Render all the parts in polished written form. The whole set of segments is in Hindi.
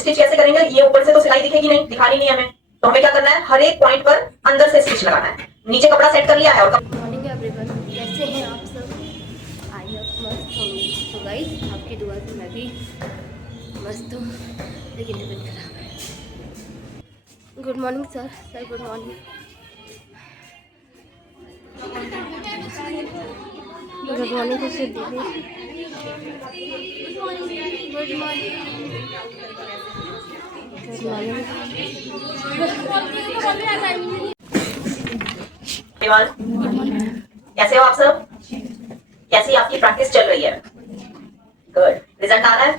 स्टिच कैसे करेंगे, ये ऊपर से तो सिलाई दिखेगी नहीं, दिखानी नहीं हमें, तो हमें क्या करना है, हर एक पॉइंट पर अंदर से स्टिच लगाना है। नीचे कपड़ा सेट कर लिया है और मॉर्निंग एवरीवन, कैसे हैं आप सब? आई होप मस्त होंगे। तो गाइस, आपकी दुआ से मैं भी मस्त हूँ, लेकिन तबीयत खराब है। Good morning sir. Sir good morning. Good morning खुशी दीदी। Good morning. कैसे हो आप सब? कैसी आपकी प्रैक्टिस चल रही है? गुड, रिजल्ट आ रहा है?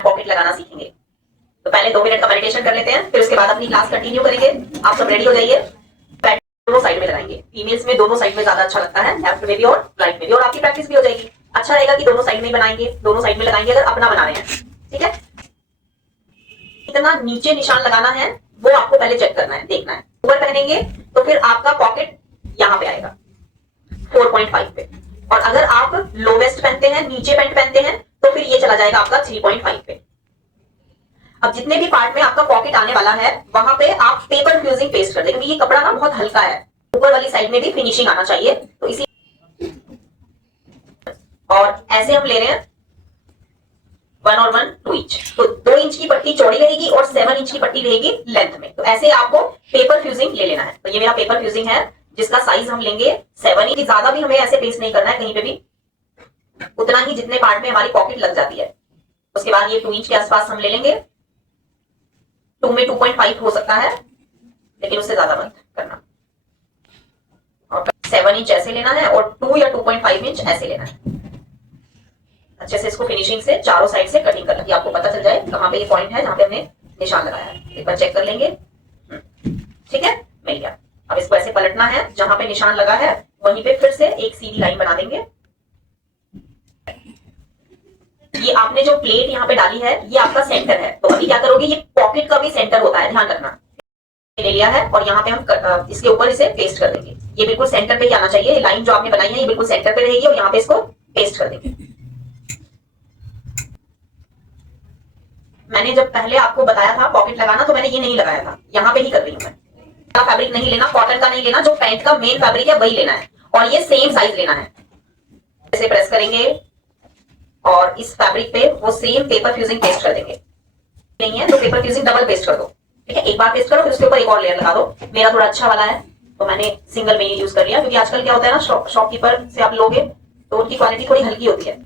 पॉकेट लगाना सीखेंगे, तो पहले 2 मिनट का मेडिटेशन कर लेते हैं, फिर उसके बाद अपनी क्लास कंटिन्यू करेंगे। आप सब रेडी हो जाइए। दोनों साइड में लगाएंगे, फीमेल्स में दोनों साइड में ज्यादा अच्छा लगता है, लेफ्ट में भी और राइट में भी, और आपकी प्रैक्टिस भी हो जाएगी। अच्छा रहेगा कि दोनों साइड में बनाएंगे, दोनों साइड में लगाएंगे अगर अपना बना रहे हैं, ठीक है। कितना नीचे निशान लगाना है वो आपको पहले चेक करना है, देखना है। ऊपर पहनेंगे तो फिर आपका पॉकेट यहाँ पे आएगा 4.5 पे, और अगर आप लो वेस्ट पहनते हैं, नीचे पैंट पहनते हैं, तो फिर ये चला जाएगा आपका 3.5 पे। अब जितने भी पार्ट में आपका पॉकेट आने वाला है वहां पे आप पेपर फ्यूजिंग पेस्ट कर दें, क्योंकि ये कपड़ा ना बहुत हल्का है, ऊपर वाली साइड में भी फिनिशिंग आना चाहिए, तो इसी और ऐसे हम ले रहे हैं 1 और 1 2 इंच, तो 2 इंच की पट्टी चौड़ी रहेगी और 7 इंच की पट्टी रहेगी लेंथ में। तो ऐसे आपको पेपर फ्यूजिंग ले लेना है। तो ये मेरा पेपर फ्यूजिंग है जिसका साइज हम लेंगे 7 इंच। ज्यादा भी हमें ऐसे पेस्ट नहीं करना है कहीं पे भी, उतना ही जितने पार्ट में हमारी पॉकेट लग जाती है। उसके बाद ये 2 इंच के आसपास हम ले लेंगे। 2 में 2.5 हो सकता है, लेकिन उससे ज्यादा मत करना। और 7 इंच ऐसे लेना है और 2 या 2.5 इंच ऐसे लेना है। अच्छे से इसको फिनिशिंग से चारों साइड से कटिंग करना, कि आपको पता चल जाए कहां पे ये पॉइंट है जहां पे हमने निशान लगाया है। एक बार चेक कर लेंगे, ठीक है, मिल गया। अब इसको ऐसे पलटना है, जहां पे निशान लगा है वहीं पे फिर से एक सीधी लाइन बना देंगे। ये आपने जो प्लेट यहाँ पे डाली है ये आपका सेंटर है, तो अभी क्या करोगे, ये पॉकेट का भी सेंटर होता है, ध्यान रखना। ले लिया है और यहाँ पे हम इसके ऊपर इसे पेस्ट कर देंगे। ये बिल्कुल सेंटर पे ही आना चाहिए, लाइन जो आपने बनाई है ये बिल्कुल सेंटर पे रहेगी, और यहाँ पे इसको पेस्ट कर देंगे। मैंने जब पहले आपको बताया था पॉकेट लगाना, तो मैंने ये नहीं लगाया था, यहाँ पे ही कर रही हूँ मैं। फैब्रिक नहीं लेना, कॉटन का नहीं लेना, जो पैंट का मेन फैब्रिक है वही लेना है, और ये सेम साइज लेना है। इसे प्रेस करेंगे और इस फैब्रिक पे वो सेम पेपर फ्यूजिंग पेस्ट कर देंगे। नहीं है तो पेपर फ्यूजिंग डबल पेस्ट कर दो, ठीक है। एक बार पेस्ट करो फिर उसके ऊपर एक और लेयर लगा दो। मेरा थोड़ा अच्छा वाला है तो मैंने सिंगल में ही यूज कर लिया, क्योंकि आजकल क्या होता है ना, शॉपकीपर से आप लोगे तो उनकी क्वालिटी थोड़ी हल्की होती है।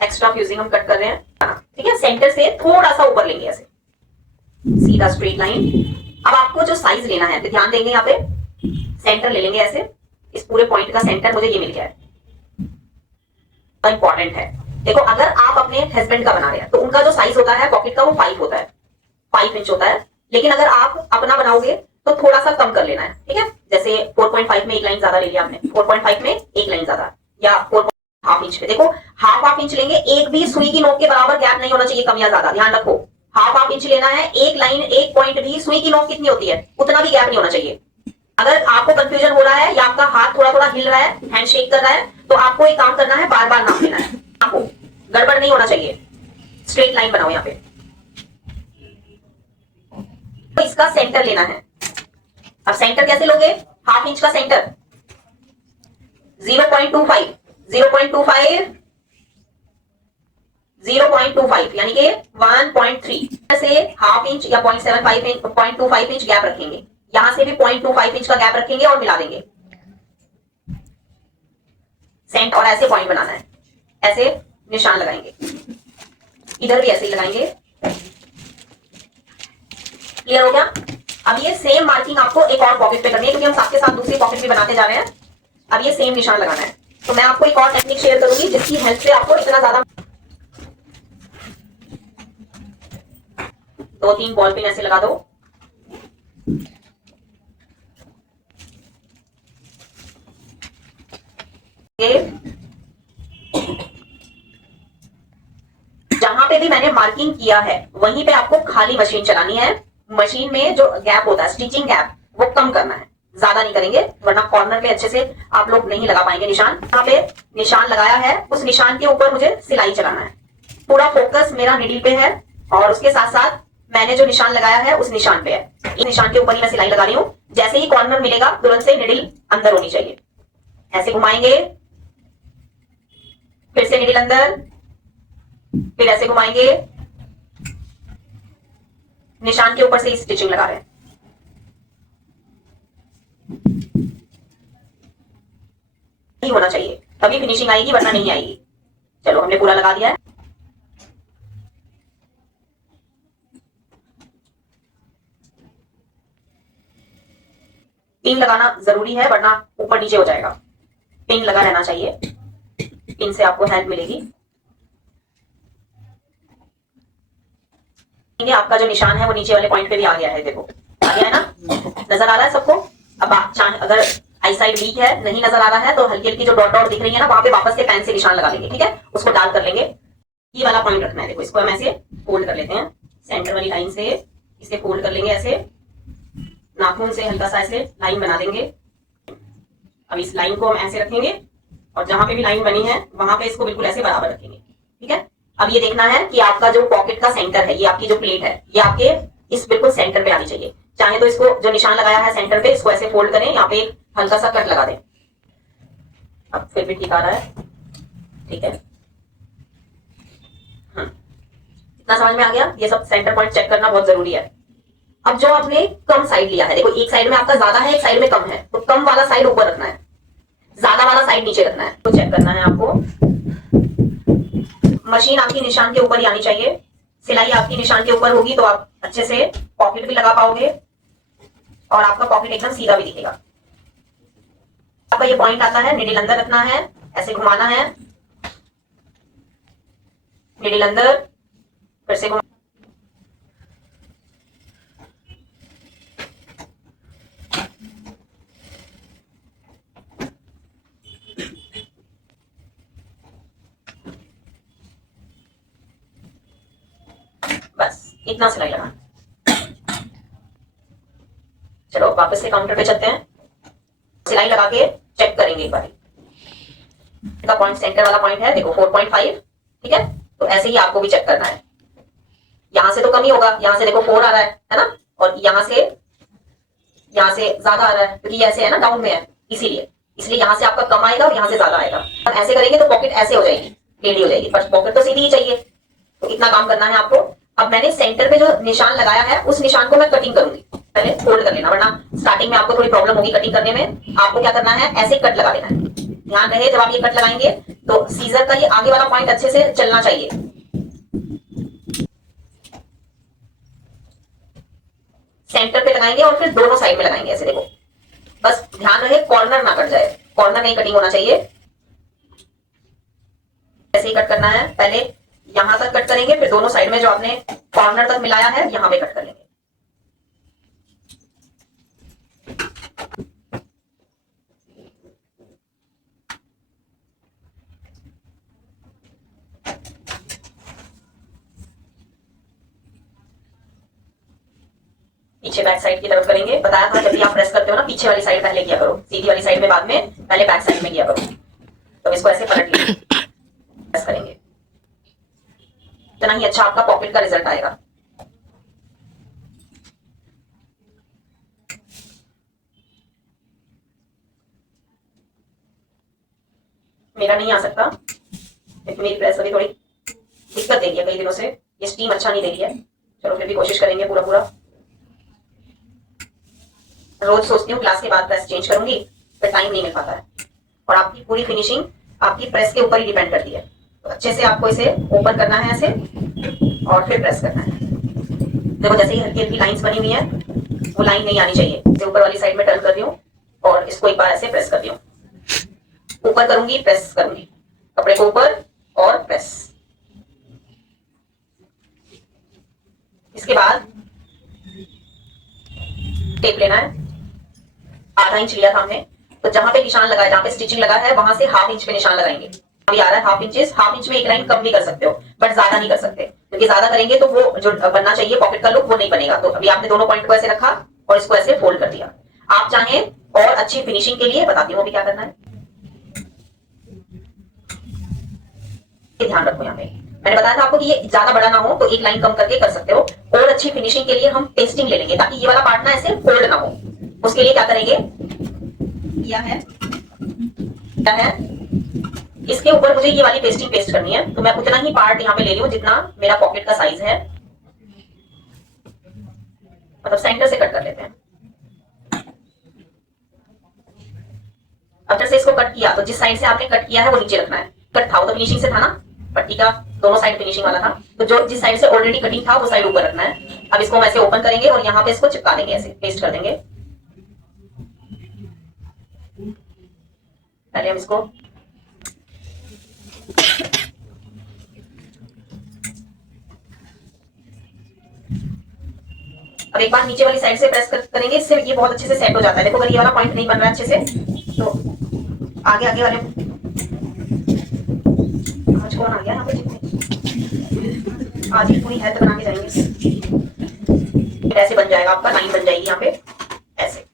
एक्स्ट्रा फ्यूजिंग हम कट कर रहे हैं, ठीक है। सेंटर से थोड़ा सा ऊपर लेंगे ऐसे, सीधा स्ट्रेट लाइन। अब आपको जो साइज लेना है ध्यान देंगे, यहाँ पे सेंटर ले लेंगे ऐसे। इस पूरे पॉइंट का सेंटर मुझे ये मिल गया है, इंपॉर्टेंट है। देखो, अगर आप अपने हस्बैंड का बना रहे हैं तो उनका जो साइज होता है पॉकेट का वो 5 होता है, 5 इंच होता है। लेकिन अगर आप अपना बनाओगे तो थोड़ा सा कम कर लेना है, ठीक है। जैसे 4.5 में एक लाइन ज्यादा ले लिया आपने, 4.5 में एक लाइन ज्यादा, या 4.5 इंच पे। देखो, हाफ इंच लेंगे, एक भी सुई की नोक के बराबर गैप नहीं होना चाहिए, कम या ज्यादा, ध्यान रखो। हाफ इंच लेना है, एक लाइन एक पॉइंट भी, सुई की नोक कितनी होती है उतना भी गैप नहीं होना चाहिए। अगर आपको कंफ्यूजन हो रहा है या आपका हाथ थोड़ा थोड़ा हिल रहा है, हैंड शेक कर रहा है, तो आपको एक काम करना है, बार बार नाप लेना है। आपको गड़बड़ नहीं होना चाहिए, स्ट्रेट लाइन बनाओ यहाँ पे। तो इसका सेंटर लेना है। अब सेंटर कैसे लोगे, हाफ इंच का सेंटर 0.25 0.25 0.25 यानी कि 1.3 से हाफ इंच या 0.75 इंच 0.25 इंच गैप रखेंगे। यहां से भी 0.25 इंच का गैप रखेंगे और मिला देंगे सेंटर, और ऐसे पॉइंट बनाना है, ऐसे निशान लगाएंगे। इधर भी ऐसे ही लगाएंगे। क्लियर हो गया? अब ये सेम मार्किंग आपको एक और पॉकेट पे करनी है, क्योंकि हम साथ के साथ दूसरी पॉकेट भी बनाते जा रहे हैं। अब ये सेम निशान लगाना है, तो मैं आपको एक और टेक्निक शेयर करूंगी जिसकी हेल्प से आपको इतना ज्यादा 2-3 बॉल पिन ऐसे लगा दो। जहां पे भी मैंने मार्किंग किया है वहीं पे आपको खाली मशीन चलानी है। मशीन में जो गैप होता है, स्टिचिंग गैप, वो कम करना है। ज्यादा नहीं करेंगे वरना कॉर्नर पे अच्छे से आप लोग नहीं लगा पाएंगे निशान। यहाँ पे निशान लगाया है, उस निशान के ऊपर मुझे सिलाई चलाना है। पूरा फोकस मेरा निडल पे है और उसके साथ साथ मैंने जो निशान लगाया है उस निशान पे है। इस निशान के ऊपर ही मैं सिलाई लगा रही हूँ। जैसे ही कॉर्नर मिलेगा तुरंत से निडल अंदर होनी चाहिए। ऐसे घुमाएंगे, फिर से निडल अंदर, फिर ऐसे घुमाएंगे, निशान के ऊपर से स्टिचिंग लगा रहे हैं। नहीं होना चाहिए तभी फिनिशिंग आएगी वरना नहीं आएगी। चलो हमने पूरा लगा दिया है। पिन लगाना जरूरी है वरना ऊपर नीचे हो जाएगा। पिन लगा रहना चाहिए, पिन से आपको हेल्प मिलेगी। आपका जो निशान है वो नीचे वाले पॉइंट पे भी आ गया है, देखो आ गया है ना, नजर आ रहा है सबको। अब आप अगर आई साइड वीक है, नहीं नजर आ रहा है तो हल्की हल्की जो डॉट डॉट दिख रही है ना वहां पे वापस से पेन से निशान लगा लेंगे, ठीक है। उसको डाल कर लेंगे, ये वाला पॉइंट रखना है। देखो इसको हम ऐसे फोल्ड कर लेते हैं, सेंटर वाली लाइन से इसे फोल्ड कर लेंगे, ऐसे नाखून से हल्का सा ऐसे लाइन बना देंगे। अब इस लाइन को हम ऐसे रखेंगे और जहां पे भी लाइन बनी है वहां पे इसको बिल्कुल ऐसे बराबर रखेंगे, ठीक है। अब ये देखना है कि आपका जो पॉकेट का सेंटर है, ये आपकी जो प्लेट है ये आपके इस बिल्कुल सेंटर पे आनी चाहिए। चाहे तो इसको जो निशान लगाया है सेंटर पे इसको ऐसे फोल्ड करें, यहाँ पे एक हल्का सा कट लगा दें। अब फिर भी ठीक आ रहा है, ठीक है। इतना समझ में आ गया। ये सब सेंटर पॉइंट चेक करना बहुत जरूरी है। अब जो आपने कम साइड लिया है, देखो एक साइड में आपका ज्यादा है, एक साइड में कम है, तो कम वाला साइड ऊपर रखना है, ज्यादा वाला साइड नीचे रखना है। तो चेक करना है आपको। मशीन आपकी निशान के ऊपर ही आनी चाहिए। सिलाई आपकी निशान के ऊपर होगी तो आप अच्छे से पॉकेट भी लगा पाओगे और आपका पॉकेट एकदम सीधा भी दिखेगा। आपका ये पॉइंट आता है, निडल अंदर रखना है, ऐसे घुमाना है, निडल अंदर, फिर से बस इतना सिलाई लगा। चलो वापस से काउंटर पे चलते हैं, सिलाई लगा के चेक करेंगे एक बार। का पॉइंट सेंटर वाला पॉइंट है, देखो 4.5, ठीक है। तो ऐसे ही आपको भी चेक करना है। यहां से तो कम ही होगा, यहां से देखो 4 आ रहा है ना, और यहां से ज्यादा आ रहा है क्योंकि ऐसे है ना, डाउन में है, इसलिए यहां से आपका कम आएगा और यहां से ज्यादा आएगा। अब ऐसे करेंगे तो पॉकेट ऐसे हो जाएगी, टेढ़ी हो जाएगी, पर पॉकेट तो सीधी ही चाहिए। तो इतना काम करना है आपको। अब मैंने सेंटर पे जो निशान लगाया है उस निशान को मैं कटिंग करूंगी। पहले फोल्ड कर लेना वरना स्टार्टिंग में आपको थोड़ी प्रॉब्लम होगी कटिंग करने में। आपको क्या करना है, ऐसे कट लगा देना है। ध्यान रहे जब आप ये कट लगाएंगे तो सीजर का ये आगे वाला पॉइंट अच्छे से चलना चाहिए। सेंटर पे लगाएंगे और फिर दोनों साइड में लगाएंगे, ऐसे देखो। बस ध्यान रहे कॉर्नर ना कट जाए, कॉर्नर नहीं कटिंग होना चाहिए। ऐसे ही कट करना है, पहले यहां तक कट करेंगे, फिर दोनों साइड में जो आपने कॉर्नर तक मिलाया है यहां पे कट कर लेंगे। पीछे बैक साइड की तरफ करेंगे। बताया था जब भी आप प्रेस करते हो ना, पीछे वाली साइड पहले किया करो, सीधी वाली साइड में बाद में, पहले बैक साइड में किया करो। तो इसको ऐसे पलट लीजिए, प्रेस करेंगे, इतना ही अच्छा आपका पॉकेट का रिजल्ट आएगा। मेरा नहीं आ सकता क्योंकि मेरी प्रेस अभी थोड़ी दिक्कत दे रही है कई दिनों से, ये स्टीम अच्छा नहीं दे रही है। चलो फिर भी कोशिश करेंगे पूरा। रोज सोचती हूँ क्लास के बाद प्रेस चेंज करूंगी, फिर टाइम नहीं मिल पाता है। और आपकी पूरी फिनिशिंग आपकी प्रेस के ऊपर ही डिपेंड करती है। तो अच्छे से आपको इसे ओपन करना है ऐसे और फिर प्रेस करना है। देखो जैसे ही हल्की हल्की लाइंस बनी हुई है, वो लाइन नहीं आनी चाहिए। इसे ऊपर वाली साइड में टर्न कर रही हूँ और इसको एक बार ऐसे प्रेस कर रही हूँ। ऊपर करूंगी, प्रेस करूंगी, कपड़े को ऊपर और प्रेस। इसके बाद टेप लेना है, आधा इंच लिया था हमने, तो जहां पे निशान लगा है, जहां पे स्टिचिंग लगा है वहां से ½ इंच पे निशान लगाएंगे। अभी आ रहा है ½ इंच में एक लाइन कम भी कर सकते हो, बट ज्यादा नहीं कर सकते क्योंकि ज्यादा करेंगे तो वो जो बनना चाहिए पॉकेट का लुक वो नहीं बनेगा। तो अभी आपने दोनों पॉइंट को ऐसे रखा और इसको ऐसे फोल्ड कर दिया। आप चाहें और अच्छी फिनिशिंग के लिए बताती हूँ अभी क्या करना है। ध्यान रखो यहाँ पे मैंने बताया था आपको कि ये ज्यादा बड़ा ना हो तो एक लाइन कम करके कर सकते हो। और अच्छी फिनिशिंग के लिए हम पेस्टिंग ले लेंगे ताकि ये वाला पार्ट ना ऐसे फोल्ड ना हो। उसके लिए क्या करेंगे, क्या है इसके ऊपर मुझे ये वाली पेस्टिंग पेस्ट करनी है। तो मैं उतना ही पार्ट यहाँ पे ले रही हूँ जितना मेरा पॉकेट का साइज है, मतलब सेंटर से कट कर लेते हैं। अब जैसे इसको कट किया तो जिस साइड से आपने कट किया है वो नीचे रखना है। कट था वो तो फिनिशिंग से था ना, पट्टी का दोनों साइड फिनिशिंग वाला था, तो जो जिस साइड से ऑलरेडी कटिंग था वो साइड ऊपर रखना है। अब इसको हम ऐसे ओपन करेंगे और यहाँ पे इसको चिपका देंगे, ऐसे पेस्ट कर देंगे। पहले हम इसको अब एक बार नीचे वाली साइड से प्रेस करेंगे, इससे ये बहुत अच्छे से सेट हो जाता है। देखो अगर ये वाला पॉइंट नहीं बन रहा है अच्छे से तो आगे आगे वाले आज कौन आ गया यहाँ पे, आज ही पूरी हेल्थ बना के जाएंगे। ऐसे बन जाएगा आपका, लाइन बन जाएगी यहाँ पे ऐसे।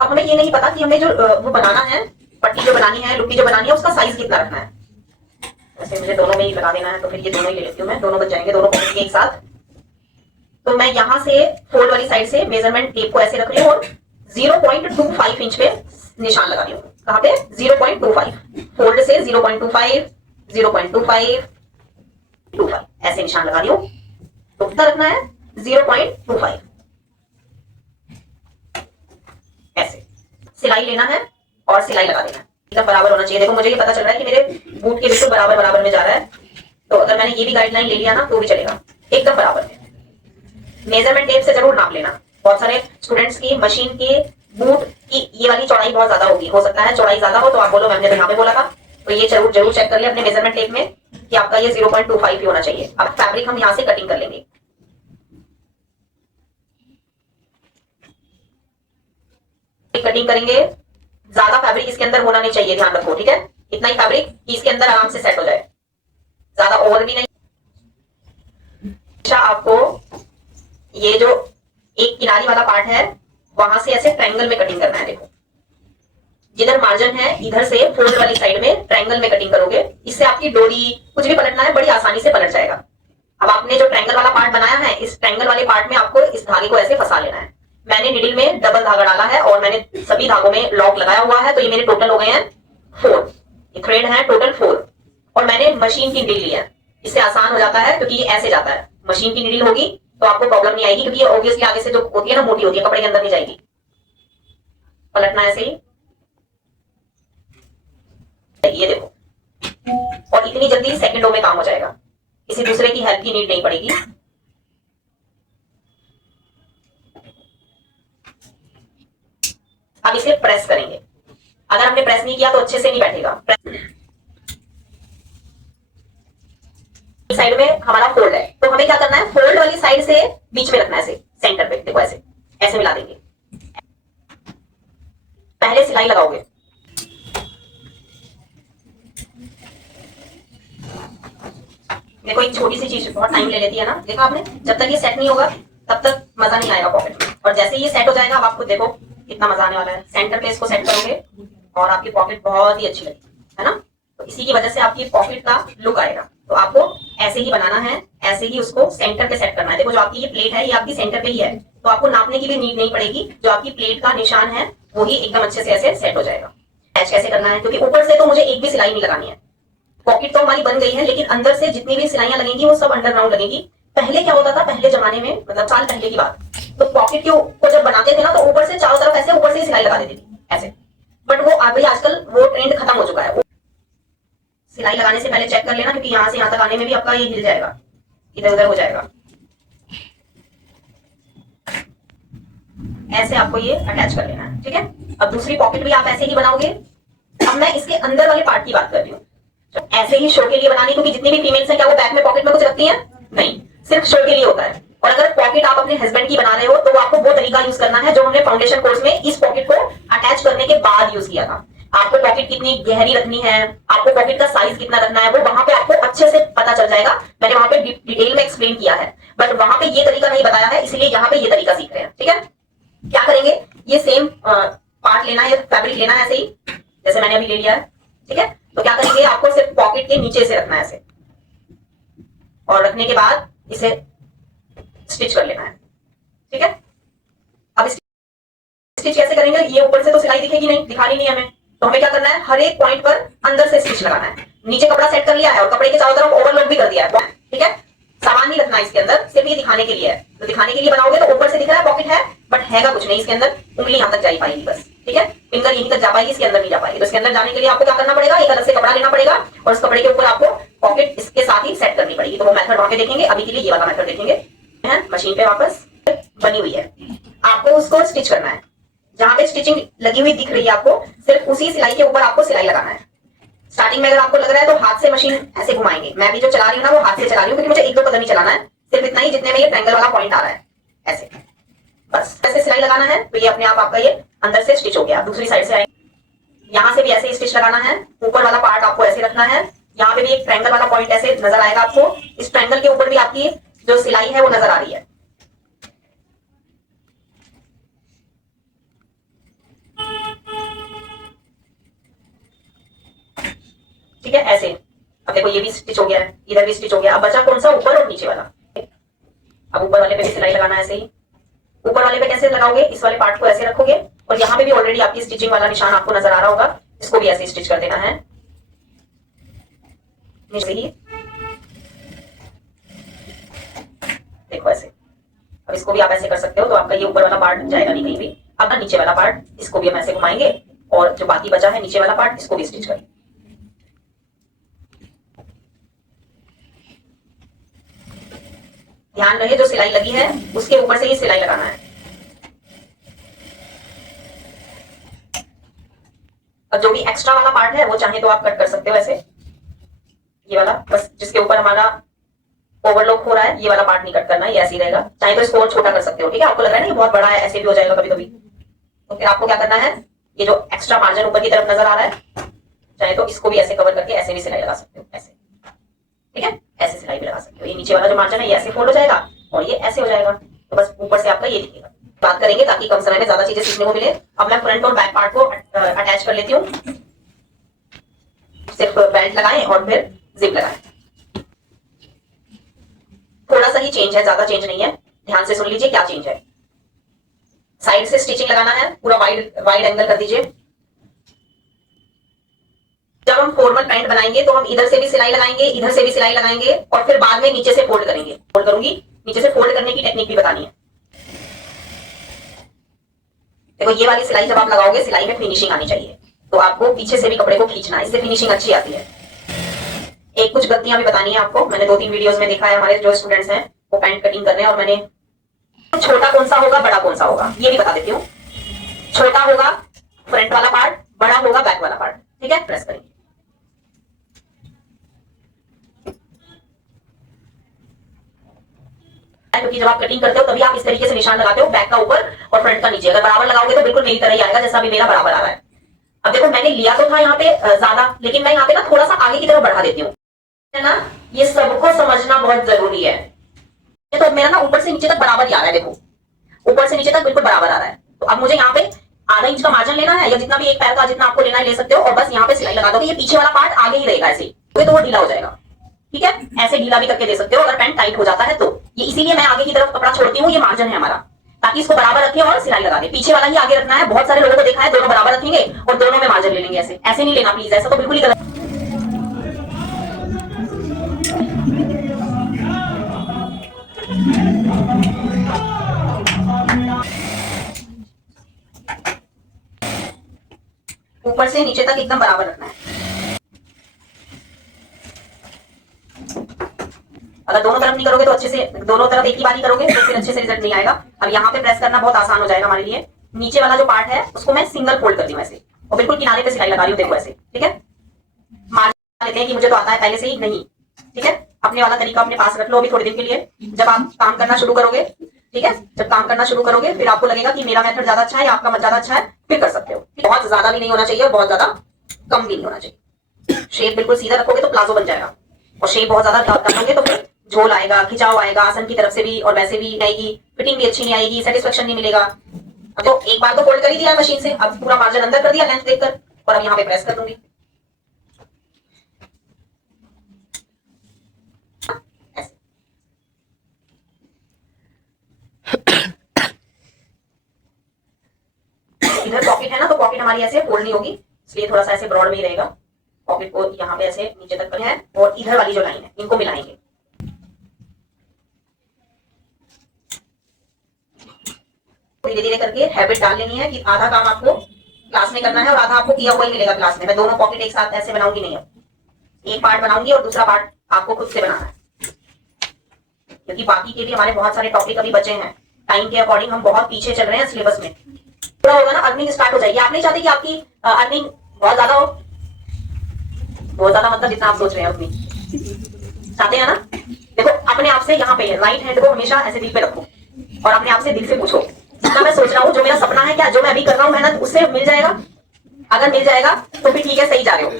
अब हमें ये नहीं पता कि हमें जो वो बनाना है, पट्टी जो बनानी है, लुट्टी जो बनानी है, उसका साइज कितना रखना है। वैसे मुझे दोनों में ही लगा देना है तो फिर ये दोनों ही ले लेती हूँ मैं, दोनों बच जाएंगे दोनों पॉकेट के एक साथ। तो मैं यहाँ से फोल्ड वाली साइड से मेजरमेंट टेप को ऐसे रख रही हूँ और 0.25 इंच पे निशान लगा रही हूँ। कहाँ पे 0.25, फोल्ड से 0.25, 0.25, 25 ऐसे निशान लगा रही हूँ। तो कितना रखना है 0.25 ऐसे। सिलाई लेना है और सिलाई लगा देना है, एकदम बराबर होना चाहिए। देखो मुझे ये पता चल रहा है कि मेरे बूट के बिल्कुल बराबर बराबर में जा रहा है, तो अगर मैंने ये भी गाइडलाइन ले लिया ना तो भी चलेगा, एकदम बराबर में। मेजरमेंट टेप से जरूर नाप लेना। बहुत सारे स्टूडेंट्स की मशीन के बूट की ये वाली चौड़ाई बहुत ज्यादा होगी, हो सकता है चौड़ाई ज्यादा हो तो आप बोलो मैम ने यहाँ पे बोला था, तो ये जरूर चेक कर ले अपने मेजरमेंट टेप में कि आपका ये 0.25 ही होना चाहिए। अब फैब्रिक हम यहाँ से कटिंग कर लेंगे। कटिंग करेंगे, ज्यादा फैब्रिक इसके अंदर होना नहीं चाहिए, ध्यान रखो ठीक है। इतना ही फैब्रिक कि इसके अंदर आराम से सेट हो जाए, ज्यादा ओवर भी नहीं। अच्छा आपको ये जो एक किनारी वाला पार्ट है वहां से ऐसे ट्रायंगल में कटिंग करना है। देखो जिधर मार्जिन है इधर से फोल्ड वाली साइड में ट्रायंगल में कटिंग करोगे, इससे आपकी डोरी कुछ भी पलटना है बड़ी आसानी से पलट जाएगा। अब आपने जो ट्रायंगल वाला पार्ट बनाया है, इस ट्रायंगल वाले पार्ट में आपको इस धागे को ऐसे फंसा लेना है। मैंने निडल में डबल धागा डाला है और मैंने सभी धागों में लॉक लगाया हुआ है, तो ये मेरे टोटल हो गए हैं 4। ये थ्रेड है टोटल 4 और मैंने मशीन की नीडल लिया है। इससे आसान हो जाता है क्योंकि ये ऐसे जाता है। मशीन की नीडल होगी तो आपको प्रॉब्लम नहीं आएगी क्योंकि ये ऑब्वियसली आगे से जो होती है ना मोटी होती है, कपड़े के अंदर नहीं जाएगी। पलटना ऐसे ही, ये देखो, और इतनी जल्दी सेकंडों में काम हो जाएगा, किसी दूसरे की हेल्प की नीड नहीं पड़ेगी। अब इसे प्रेस करेंगे, अगर हमने प्रेस नहीं किया तो अच्छे से नहीं बैठेगा। साइड में हमारा फोल्ड है तो हमें क्या करना है, फोल्ड वाली साइड से बीच में रखना है, ऐसे सेंटर पे। देखो ऐसे ऐसे मिला देंगे। पहले सिलाई लगाओगे, देखो एक छोटी सी चीज बहुत टाइम ले लेती है ना, देखा आपने। जब तक ये सेट नहीं होगा तब तक मजा नहीं आएगा पॉकेट में, और जैसे ये सेट हो जाएगा अब आपको देखो कितना मजा आने वाला है। सेंटर पे इसको सेट करोगे और आपकी पॉकेट बहुत ही अच्छी लगेगी, है ना। तो इसी की वजह से आपकी पॉकेट का लुक आएगा। तो आपको ऐसे ही बनाना है, ऐसे ही उसको सेंटर पे सेट करना है। देखो जो आपकी ये प्लेट है ये आपकी सेंटर पे ही है, तो आपको नापने की भी नीड नहीं पड़ेगी। जो आपकी प्लेट का निशान है वही एकदम अच्छे से ऐसे सेट हो जाएगा। अटैच कैसे करना है, क्योंकि ऊपर से तो मुझे एक भी सिलाई नहीं लगानी है। पॉकेट तो हमारी बन गई है लेकिन अंदर से जितनी भी सिलाइयां लगेंगी वो सब अंडरग्राउंड लगेंगी। पहले क्या होता था, पहले जमाने में, मतलब साल पहले की बात, तो पॉकेट को जब बनाते थे ना तो ऊपर से चारों तरफ ऐसे ऊपर से सिलाई लगा देती थी ऐसे। बट वो अभी आजकल वो ट्रेंड खत्म हो चुका है। सिलाई लगाने से पहले चेक कर लेना, क्योंकि यहाँ से यहाँ तक आने में भी आपका ये हिल जाएगा, इधर उधर हो जाएगा। ऐसे आपको ये अटैच कर लेना है, ठीक है। अब दूसरी पॉकेट भी आप ऐसे ही बनाओगे। अब मैं इसके अंदर वाले पार्ट की बात कर रही हूँ। ऐसे ही शो के लिए बनानी, क्योंकि जितनी भी फीमेल्स हैं क्या वो बैक में पॉकेट में कुछ रखती हैं? नहीं, सिर्फ शो के लिए होता है। और अगर पॉकेट आप अपने हस्बैंड की बना रहे हो तो आपको वो तरीका यूज करना है जो हमने फाउंडेशन कोर्स में इस पॉकेट को अटैच करने के बाद यूज किया था। आपको पॉकेट कितनी गहरी रखनी है, आपको पॉकेट का साइज कितना रखना है, वो वहां पे आपको अच्छे से पता चल जाएगा। मैंने वहां पे डिटेल में एक्सप्लेन किया है, बट वहां पे ये तरीका नहीं बताया है, इसलिए यहाँ पे ये तरीका सीख रहे हैं, ठीक है। क्या करेंगे, ये सेम पार्ट लेना है, फैब्रिक लेना है ऐसे ही जैसे मैंने अभी ले लिया है, ठीक है। तो क्या करेंगे, आपको सिर्फ पॉकेट के नीचे से रखना है ऐसे, और रखने के बाद इसे स्टिच कर लेना है, ठीक है। अब स्टिच कैसे करेंगे, ये ऊपर से तो सिलाई दिखेगी नहीं, दिखानी नहीं हमें, तो हमें क्या करना है, हर एक पॉइंट पर अंदर से स्टिच लगाना है। नीचे कपड़ा सेट कर लिया है और कपड़े के चारों तरफ ओवरलोड भी कर दिया है, ठीक है। सामान नहीं रखना है इसके अंदर, सिर्फ ये दिखाने के लिए है। तो दिखाने के लिए बनाओगे तो ऊपर से दिख रहा है पॉकेट है, बट हैगा कुछ नहीं इसके अंदर, उंगली यहां तक जा पाएगी बस, ठीक है। फिंगर यहीं तक जा पाएगी, इसके अंदर नहीं जा पाएगी। तो इसके अंदर जाने के लिए आपको क्या करना पड़ेगा, एक अलग से कपड़ा लेना पड़ेगा और उस कपड़े के ऊपर आपको पॉकेट इसके साथ ही सेट करनी पड़ेगी। तो वो मेथड वहां पे देखेंगे, अभी के लिए ये वाला मेथड देखेंगे। मशीन पे वापस बनी हुई है, आपको उसको स्टिच करना है। जहां पे स्टिचिंग लगी हुई दिख रही है आपको, सिर्फ उसी सिलाई के ऊपर आपको सिलाई लगाना है। स्टार्टिंग में अगर आपको लग रहा है तो हाथ से मशीन ऐसे घुमाएंगे, मैं भी जो चला रही हूँ ना वो हाथ से चला रही हूँ, क्योंकि मुझे एक दो कदम ही चलाना है, सिर्फ इतना ही जितने में ये ट्रायंगल वाला पॉइंट आ रहा है, ऐसे बस ऐसे सिलाई लगाना है। तो ये अपने आप आपका ये अंदर से स्टिच हो गया। दूसरी साइड से आएंगे, यहाँ से भी ऐसे स्टिच लगाना है। ऊपर वाला पार्ट आपको ऐसे रखना है, यहाँ पे भी एक ट्रायंगल वाला पॉइंट ऐसे नजर आएगा आपको, इस ट्रायंगल के ऊपर भी आपकी जो सिलाई है वो नजर आ रही है। ठीक है, ऐसे। अब देखो ये भी स्टिच हो गया है, इधर भी स्टिच हो गया। अब बचा कौन सा, ऊपर और नीचे वाला। अब ऊपर वाले पे भी सिलाई लगाना है ऐसे ही। ऊपर वाले पे कैसे लगाओगे, इस वाले पार्ट को ऐसे रखोगे और यहाँ पे भी ऑलरेडी आपकी स्टिचिंग वाला निशान आपको नजर आ रहा होगा, इसको भी ऐसे स्टिच कर देना है नीचे ही, देखो ऐसे। अब इसको भी आप ऐसे कर सकते हो, तो आपका ये ऊपर वाला पार्ट जाएगा नहीं कहीं भी। अब नीचे वाला पार्ट, इसको भी हम ऐसे घुमाएंगे और जो बाकी बचा है नीचे वाला पार्ट, इसको भी स्टिच करेंगे। ध्यान रहे जो सिलाई लगी है उसके ऊपर से ही सिलाई लगाना है। और जो भी एक्स्ट्रा वाला पार्ट है वो चाहे तो आप कट कर सकते हो ऐसे, ये वाला बस जिसके ऊपर हमारा ओवरलॉक हो रहा है, ये वाला पार्ट नहीं कट करना है, ये ऐसे ही रहेगा। चाहे तो इसको और छोटा कर सकते हो, ठीक है। आपको लग रहा है ना ये बहुत बड़ा है, ऐसे भी हो जाएगा कभी कभी, तो फिर आपको क्या करना है, ये जो एक्स्ट्रा मार्जिन ऊपर की तरफ नजर आ रहा है, चाहे तो इसको भी ऐसे कवर करके ऐसे भी सिलाई लगा सकते हो, ऐसे, ठीक है। ऐसे सिलाई भी लगा सकते हो। ये नीचे वाला जो मार्जिन है ये ऐसे फोल्ड हो जाएगा और ये ऐसे हो जाएगा, तो बस ऊपर से आपका ये दिखेगा। बात करेंगे ताकि कम समय में ज्यादा चीजें सीखने को मिले। अब मैं फ्रंट और बैक पार्ट को अटैच कर लेती हूँ। सिर्फ बेल्ट लगाएं और फिर जिप लगाएं। थोड़ा सा ही चेंज है, ज्यादा चेंज नहीं है, ध्यान से सुन लीजिए क्या चेंज है। साइड से स्टिचिंग लगाना है, पूरा वाइड एंगल कर दीजिए। जब हम फॉर्मल पैंट बनाएंगे तो हम इधर से भी सिलाई लगाएंगे, इधर से भी सिलाई लगाएंगे और फिर बाद में नीचे से फोल्ड करेंगे। फोल्ड करूंगी, नीचे से फोल्ड करने की टेक्निक भी बतानी है। देखो ये वाली सिलाई जब आप लगाओगे, सिलाई में फिनिशिंग आनी चाहिए, तो आपको पीछे से भी कपड़े को खींचना है, इससे फिनिशिंग अच्छी आती है। एक कुछ गलतियां भी बतानी है आपको, मैंने 2-3 वीडियोस में देखा है, हमारे जो स्टूडेंट्स हैं वो पैंट कटिंग कर रहे हैं और मैंने छोटा कौन सा होगा बड़ा कौन सा होगा ये भी बता देती हूँ। छोटा होगा फ्रंट वाला पार्ट, बड़ा होगा बैक वाला पार्ट, ठीक है। प्रेस करेंगे, क्योंकि जब आप कटिंग करते हो तभी आप इस तरीके से निशान लगाते हो, बैक का ऊपर और फ्रंट का नीचे। अगर बराबर लगाओगे तो बिल्कुल मेरी तरह ही आएगा जैसा भी मेरा बराबर आ रहा है। अब देखो मैंने लिया तो था यहाँ पे ज्यादा, लेकिन मैं यहाँ पे ना थोड़ा सा आगे की तरफ बढ़ा देती हूँ, है ना। ये सबको समझना बहुत जरूरी है। तो मेरा ना ऊपर से नीचे तक बराबर ही आ रहा है, देखो ऊपर से नीचे तक बिल्कुल बराबर आ रहा है। तो अब मुझे यहाँ पे आधा इंच का मार्जिन लेना है, या जितना भी एक पैर का जितना आपको लेना है ले सकते हो, और बस यहाँ पे सिलाई लगा दोगे। ये पीछे वाला पार्ट आगे ही रहेगा ऐसे, तो वो ढीला हो जाएगा, ठीक है। ऐसे ढीला भी करके दे सकते हो अगर पैंट टाइट हो जाता है तो। ये इसीलिए मैं आगे की तरफ कपड़ा छोड़ती हूँ, ये मार्जिन है हमारा, ताकि इसको बराबर रखें और सिलाई लगा दे। पीछे वाला ही आगे रखना है। बहुत सारे लोगों को देखा है दोनों बराबर रखेंगे और दोनों में मार्जिन ले लेंगे, ऐसे ऐसे नहीं लेना प्लीज, ऐसा तो बिल्कुल ही गलत। ऊपर से नीचे तक एकदम बराबर रखना है। अगर दोनों तरफ नहीं करोगे तो अच्छे से, दोनों तरफ एक ही बार ही करोगे तो फिर अच्छे से रिजल्ट नहीं आएगा। अब यहाँ पे प्रेस करना बहुत आसान हो जाएगा हमारे लिए। नीचे वाला जो पार्ट है उसको मैं सिंगल फोल्ड करती हूँ ऐसे, और बिल्कुल किनारे पे सिलाई लगा रही हूँ, देखो ऐसे, ठीक है। मार्जिन लेते हैं कि मुझे तो आता है पहले से ही, नहीं, ठीक है। अपने वाला तरीका अपने पास रख लो अभी थोड़ी दिन के लिए। जब आप काम करना शुरू करोगे, ठीक है, जब काम करना शुरू करोगे फिर आपको लगेगा कि मेरा मेथड ज्यादा अच्छा है, आपका ज्यादा अच्छा है, फिर कर सकते हो। बहुत ज्यादा भी नहीं होना चाहिए और बहुत ज्यादा कम भी नहीं होना चाहिए। शेप बिल्कुल सीधा रखोगे तो प्लाजो बन जाएगा, और शेप बहुत ज्यादा रखोगे तो फिर झोल आएगा, खिंचाव आएगा, आसन की तरफ से भी और वैसे भी आएगी, फिटिंग भी अच्छी नहीं आएगी, सेटिस्फेक्शन नहीं मिलेगा। अब तो एक बार तो फोल्ड कर ही दिया है मशीन से, अब पूरा मार्जिन अंदर कर दिया लेंथ देखकर, और अब यहाँ पे प्रेस कर दूंगी। इधर पॉकेट है ना, तो पॉकेट हमारी ऐसे फोल्ड नहीं होगी, इसलिए थोड़ा सा ऐसे ब्रॉड में ही रहेगा। पॉकेट को यहाँ पे ऐसे नीचे तक है, और इधर वाली जो लाइन है इनको मिलाएंगे। धीरे धीरे करके हैबिट डाल लेनी है कि आधा काम आपको क्लास में करना है और आधा आपको किया हुआ ही मिलेगा क्लास में। मैं दोनों पॉकेट एक साथ ऐसे बनाऊंगी नहीं, अब एक पार्ट बनाऊंगी और दूसरा पार्ट आपको खुद से बनाना है, क्योंकि बाकी के भी हमारे बहुत सारे टॉपिक अभी बचे हैं। टाइम के अकॉर्डिंग हम बहुत पीछे चल रहे हैं सिलेबस में। पूरा होगा ना, अर्निंग स्टार्ट हो जाएगी। आप नहीं चाहते कि आपकी अर्निंग बहुत ज्यादा हो? बहुत ज्यादा मतलब जितना आप सोच रहे हैं उतनी चाहते हैं ना? देखो अपने आप से यहाँ पे राइट हैंड को हमेशा ऐसे दिल पे रखो और अपने आप से दिल से पूछो, जितना मैं सोच रहा हूँ, जो मेरा सपना है, क्या जो मैं अभी कर रहा हूँ मेहनत, उससे मिल जाएगा? अगर मिल जाएगा तो फिर ठीक है, सही जा रहे हो।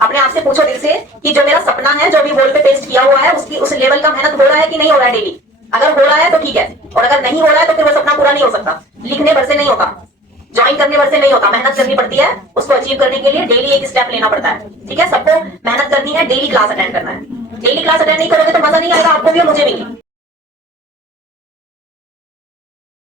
अपने आप से पूछो दिल से कि जो मेरा सपना है, जो अभी वॉल पे पेस्ट किया हुआ है, उसकी उस लेवल का मेहनत हो रहा है कि नहीं हो रहा है डेली? अगर हो रहा है तो ठीक है, और अगर नहीं हो रहा है तो फिर वो सपना पूरा नहीं हो सकता। लिखने भर से नहीं होता, ज्वाइन करने भर से नहीं होता, मेहनत करनी पड़ती है। उसको अचीव करने के लिए डेली एक स्टेप लेना पड़ता है। ठीक है, सबको मेहनत करनी है, डेली क्लास अटेंड करना है। डेली क्लास अटेंड नहीं करोगे तो मजा नहीं आएगा आपको भी और मुझे भी नहीं।